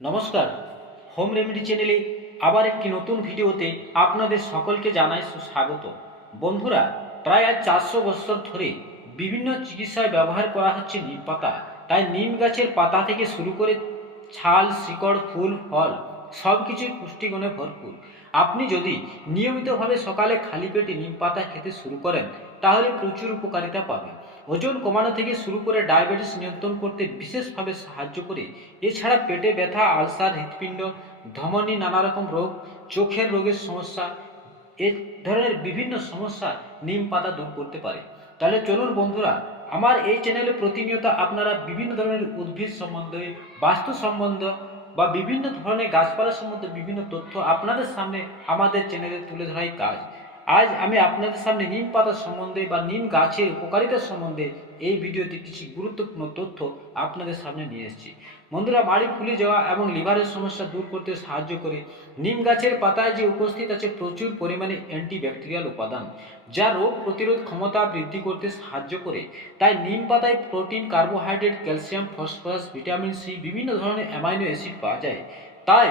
নমস্কার। Home remedy চ্যানেলে আবার একটি নতুন ভিডিওতে আপনাদের সকলকে জানাই সুস্বাগত। বন্ধুরা, প্রায় আজ চারশো বছর ধরে বিভিন্ন চিকিৎসায় ব্যবহার করা হচ্ছে নিম পাতা। তাই নিম গাছের পাতা থেকে শুরু করে ছাল, শিকড়, ফুল, ফল সব কিছুই পুষ্টিগুণে ভরপুর। আপনি যদি নিয়মিতভাবে সকালে খালি পেটে নিম পাতা খেতে শুরু করেন, তাহলে প্রচুর উপকারিতা পাবেন। ওজন কমানো থেকে শুরু করে ডায়াবেটিস নিয়ন্ত্রণ করতে বিশেষভাবে সাহায্য করে। এছাড়া পেটে ব্যথা, আলসার, হৃৎপিণ্ড, ধমনী নানা রকম রোগ, চোখের রোগের সমস্যা, এ ধরনের বিভিন্ন সমস্যা নিম পাতা দূর করতে পারে। তাহলে চলুন বন্ধুরা, আমার এই চ্যানেলে প্রতিনিয়ত আপনারা বিভিন্ন ধরনের উদ্ভিদ সম্বন্ধে, বাস্তু সম্বন্ধ বা বিভিন্ন ধরনের গাছপালা সম্বন্ধে বিভিন্ন তথ্য আপনাদের সামনে আমাদের চ্যানেলে তুলে ধরাই কাজ। আজ আমি আপনাদের সামনে নিম পাতা সম্বন্ধে বা নিম গাছের উপকারিতা সম্বন্ধে এই ভিডিওতে কিছু গুরুত্বপূর্ণ তথ্য আপনাদের সামনে নিয়ে এসেছি। বন্ধুরা, বাড়ি ফুলে যাওয়া এবং লিভারের সমস্যা দূর করতে সাহায্য করে নিম গাছের পাতায় যে উপস্থিত আছে প্রচুর পরিমাণে অ্যান্টিব্যাকটেরিয়াল উপাদান, যা রোগ প্রতিরোধ ক্ষমতা বৃদ্ধি করতে সাহায্য করে। তাই নিম পাতায় protein, carbohydrate, calcium, phosphorus, vitamin C, বিভিন্ন ধরনের অ্যামাইনো অ্যাসিড পাওয়া যায়। তাই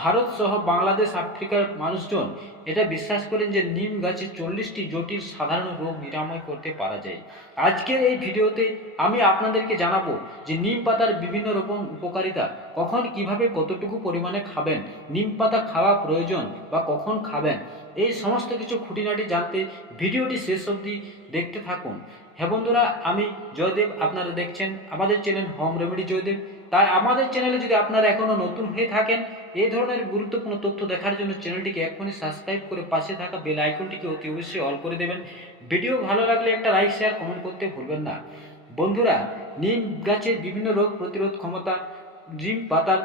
ভারত সহ বাংলাদেশ, আফ্রিকার মানুষজন এটা বিশ্বাস করেন যে নিম গাছে চল্লিশটি জটিল সাধারণ রোগ নিরাময় করতে পারা যায়। আজকের এই ভিডিওতে আমি আপনাদেরকে জানাব যে নিম পাতার বিভিন্ন রকম উপকারিতা, কখন কীভাবে কতটুকু পরিমাণে খাবেন, নিম পাতা খাওয়া প্রয়োজন বা কখন খাবেন, এই সমস্ত কিছু খুঁটিনাটি জানতে ভিডিওটি শেষ অবধি দেখতে থাকুন। হ্যাঁ বন্ধুরা, আমি জয়দেব, আপনারা দেখছেন আমাদের চ্যানেল হোম রেমেডি জয়দেব। তাই আমাদের চ্যানেলে যদি আপনারা এখনও নতুন হয়ে থাকেন, এই ধরনের গুরুত্বপূর্ণ তথ্য দেখার জন্য চ্যানেলটিকে এখনই সাবস্ক্রাইব করে পাশে থাকা বেল আইকনটিকে অতি অবশ্যই অল করে দেবেন। ভিডিও ভালো লাগলে একটা লাইক শেয়ার কমেন্ট করতে ভুলবেন না। বন্ধুরা, নিম গাছের বিভিন্ন রোগ প্রতিরোধ ক্ষমতা, নিম পাতার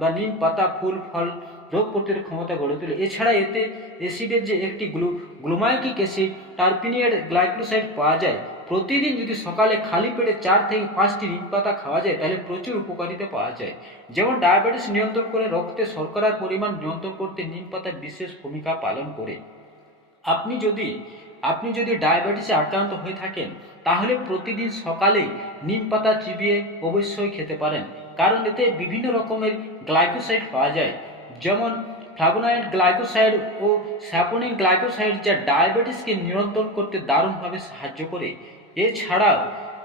বা নিম পাতা, ফুল, ফল রোগ প্রতিরোধ ক্ষমতা গড়ে তোলে। এছাড়া এতে অ্যাসিডের যে একটি গ্লু গ্লুমাইকিক অ্যাসিড টার্পিনিয়েড গ্লাইকোসাইড পাওয়া যায়। প্রতিদিন যদি সকালে খালি পেটে চার থেকে পাঁচটি নিম পাতা খাওয়া যায়, তাহলে প্রচুর উপকারিতা পাওয়া যায়। যেমন ডায়াবেটিস নিয়ন্ত্রণ করে রক্তে শর্করার পরিমাণ নিয়ন্ত্রণ করতে নিম পাতা বিশেষ ভূমিকা পালন করে। আপনি যদি আপনি যদি ডায়াবেটিসে আক্রান্ত হয়ে থাকেন, তাহলে প্রতিদিন সকালে নিম পাতা চিবিয়ে অবশ্যই খেতে পারেন, কারণ এতে বিভিন্ন রকমের গ্লাইকোসাইড পাওয়া যায়। যেমন ফ্লাভোনয়েড গ্লাইকোসাইড ও স্যাপোনিন গ্লাইকোসাইড যা ডায়াবেটিসকে নিয়ন্ত্রণ করতে দারুণভাবে সাহায্য করে। এছাড়াও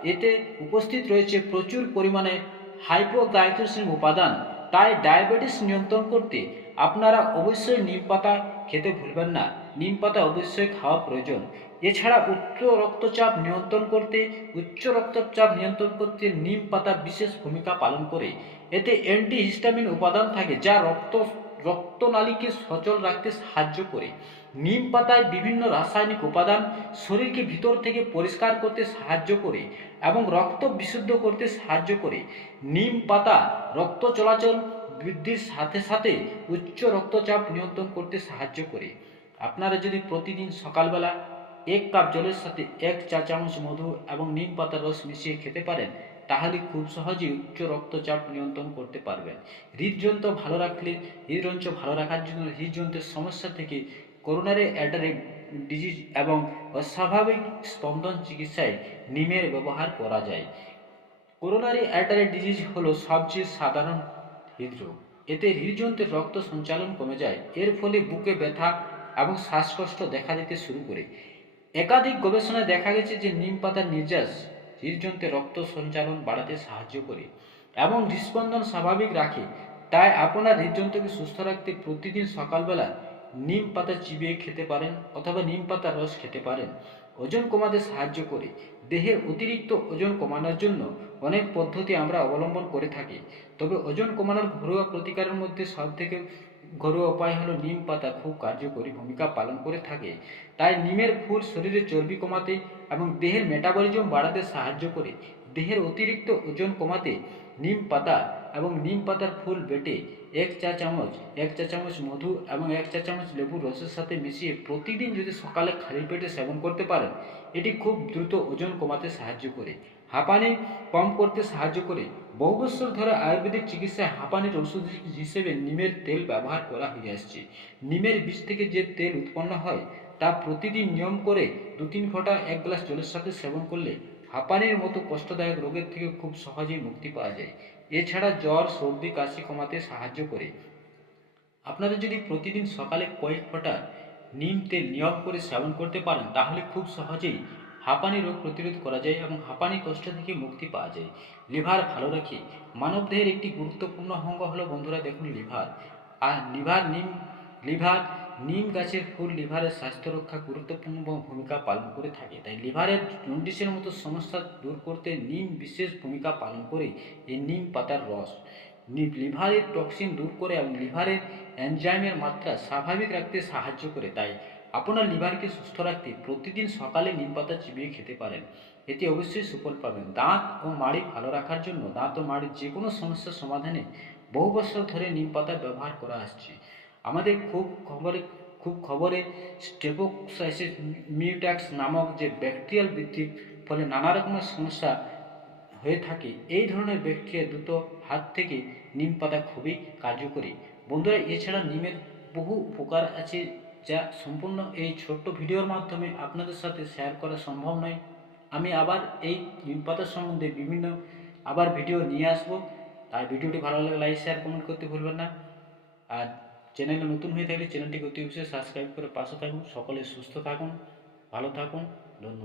এতে উপস্থিত রয়েছে প্রচুর পরিমাণে হাইপোগ্লাইকোসিন উপাদান। তাই ডায়াবেটিস নিয়ন্ত্রণ করতে আপনারা অবশ্যই নিম পাতা খেতে ভুলবেন না। নিম পাতা অবশ্যই খাওয়া প্রয়োজন। এছাড়া উচ্চ রক্তচাপ নিয়ন্ত্রণ করতে, উচ্চ রক্তচাপ নিয়ন্ত্রণ করতে নিম পাতা বিশেষ ভূমিকা পালন করে। এতে অ্যান্টিহিস্টামিন উপাদান থাকে যা রক্ত রক্তনালীকে সচল রাখতে সাহায্য করে। নিম পাতায় বিভিন্ন রাসায়নিক উপাদান শরীরকে ভিতর থেকে পরিষ্কার করতে সাহায্য করে এবং রক্ত বিশুদ্ধ করতে সাহায্য করে। নিম পাতা রক্ত চলাচল বৃদ্ধির সাথে সাথে উচ্চ রক্তচাপ নিয়ন্ত্রণ করতে সাহায্য করে। আপনারা যদি প্রতিদিন সকালবেলা এক কাপ জলের সাথে এক চা চামচ মধু এবং নিম পাতার রস মিশিয়ে খেতে পারেন তাহলে খুব সহজেই উচ্চ রক্তচাপ নিয়ন্ত্রণ করতে পারবেন হৃদযন্ত্র ভালো রাখলে, হৃদযন্ত্র ভালো রাখার জন্য হৃদযন্ত্রের সমস্যা থেকে করোনারি অ্যাটারি ডিজিজ এবং অস্বাভাবিক স্পন্দন চিকিৎসায় নিমের ব্যবহার করা যায়। করোনারি অ্যাটারি ডিজিজ হলো সবচেয়ে সাধারণ হৃদরোগ। এতে হৃদযন্ত্রের রক্ত সঞ্চালন কমে যায়। এর ফলে বুকে ব্যথা এবং শ্বাসকষ্ট দেখা দিতে শুরু করে। একাধিক গবেষণায় দেখা গেছে যে নিম পাতার নির্যাস হৃদযন্ত্রে রক্ত সঞ্চালন বাড়াতে সাহায্য করে এবং হৃদস্পন্দন স্বাভাবিক রাখে। তাই আপনার হৃদযন্ত্রকে সুস্থ রাখতে প্রতিদিন সকালবেলা নিম পাতা চিবিয়ে খেতে পারেন অথবা নিম পাতার রস খেতে পারেন। ওজন কমাতে সাহায্য করে। দেহের অতিরিক্ত ওজন কমানোর জন্য অনেক পদ্ধতি আমরা অবলম্বন করে থাকি। তবে ওজন কমানোর ঘরোয়া প্রতিকারের মধ্যে সবথেকে ঘরোয়া উপায় হলো নিম পাতা খুব কার্যকরী ভূমিকা পালন করে থাকে। তাই নিমের ফুল শরীরে চর্বি কমাতে এবং দেহের মেটাবলিজম বাড়াতে সাহায্য করে। দেহের অতিরিক্ত ওজন কমাতে নিম পাতা এবং নিম পাতার ফুল বেটে এক চা চামচ, এক চা চামচ মধু এবং এক চা চামচ লেবুর রসের সাথে মিশিয়ে প্রতিদিন যদি সকালে খালি পেটে সেবন করতে পারেন, এটি খুব দ্রুত ওজন কমাতে সাহায্য করে। হাঁপানি কম করতে সাহায্য করে। বহু বছর ধরে আয়ুর্বেদিক চিকিৎসায় হাঁপানির ওষুধ হিসেবে নিমের তেল ব্যবহার করা হয়ে আসছে। নিমের বীজ থেকে যে তেল উৎপন্ন হয়, তা প্রতিদিন নিয়ম করে দু তিন ফোঁটা এক গ্লাস জলের সাথে সেবন করলে হাঁপানির মতো কষ্টদায়ক রোগের থেকে খুব সহজেই মুক্তি পাওয়া যায়। এছাড়া জ্বর, সর্দি, কাশি কমাতে সাহায্য করে। আপনারা যদি প্রতিদিন সকালে কয়েক ফোঁটা নিম তেল নিয়ম করে সেবন করতে পারেন, তাহলে খুব সহজেই হাঁপানি রোগ প্রতিরোধ করা যায় এবং হাঁপানি কষ্ট থেকে মুক্তি পাওয়া যায়। লিভার ভালো রাখে। মানবদেহের একটি গুরুত্বপূর্ণ অঙ্গ হলো বন্ধুরা দেখুন লিভার। আর লিভার নিম লিভার নিম গাছের ফুল লিভারের স্বাস্থ্য রক্ষা গুরুত্বপূর্ণ ভূমিকা পালন করে থাকে। তাই লিভারের জন্ডিসের মতো সমস্যা দূর করতে নিম বিশেষ ভূমিকা পালন করে। এই নিম পাতার রস। লিভারের টক্সিন দূর করে এবং লিভারের এনজাইমের মাত্রা স্বাভাবিক রাখতে সাহায্য করে। তাই আপনার লিভারকে সুস্থ রাখতে প্রতিদিন সকালে নিম পাতা চিবিয়ে খেতে পারেন। এতে অবশ্যই সুফল পাবেন। দাঁত ও মাড়ি ভালো রাখার জন্য দাঁত ও মাড়ির যে কোনো সমস্যার সমাধানে বহু বছর ধরে নিম পাতা ব্যবহার করা আসছে। আমাদের খুব খবরে খুব খবরে স্টেপোসাইসিস মিউট্যাক্স নামক যে ব্যাকটেরিয়াল বৃদ্ধির ফলে নানা রকমের সমস্যা হয়ে থাকে, এই ধরনের ব্যাকটেরিয়া দ্রুত হাত থেকে নিম পাতা খুবই কার্যকরী। বন্ধুরা, এছাড়া নিমের বহু উপকার আছে যা সম্পূর্ণ এই ছোট্ট ভিডিওর মাধ্যমে আপনাদের সাথে শেয়ার করা সম্ভব নয়। আমি আবার এই নিম পাতার সম্বন্ধে বিভিন্ন আবার ভিডিও নিয়ে আসব। তাই ভিডিওটি ভালো লাগলে লাইক শেয়ার কমেন্ট করতে ভুলবেন না। আর চ্যানেলে নতুন হয়ে থাকলে চ্যানেলটিকে অতি অবশ্যই সাবস্ক্রাইব করে পাশে থাকুন। সকলে সুস্থ থাকুন, ভালো থাকুন।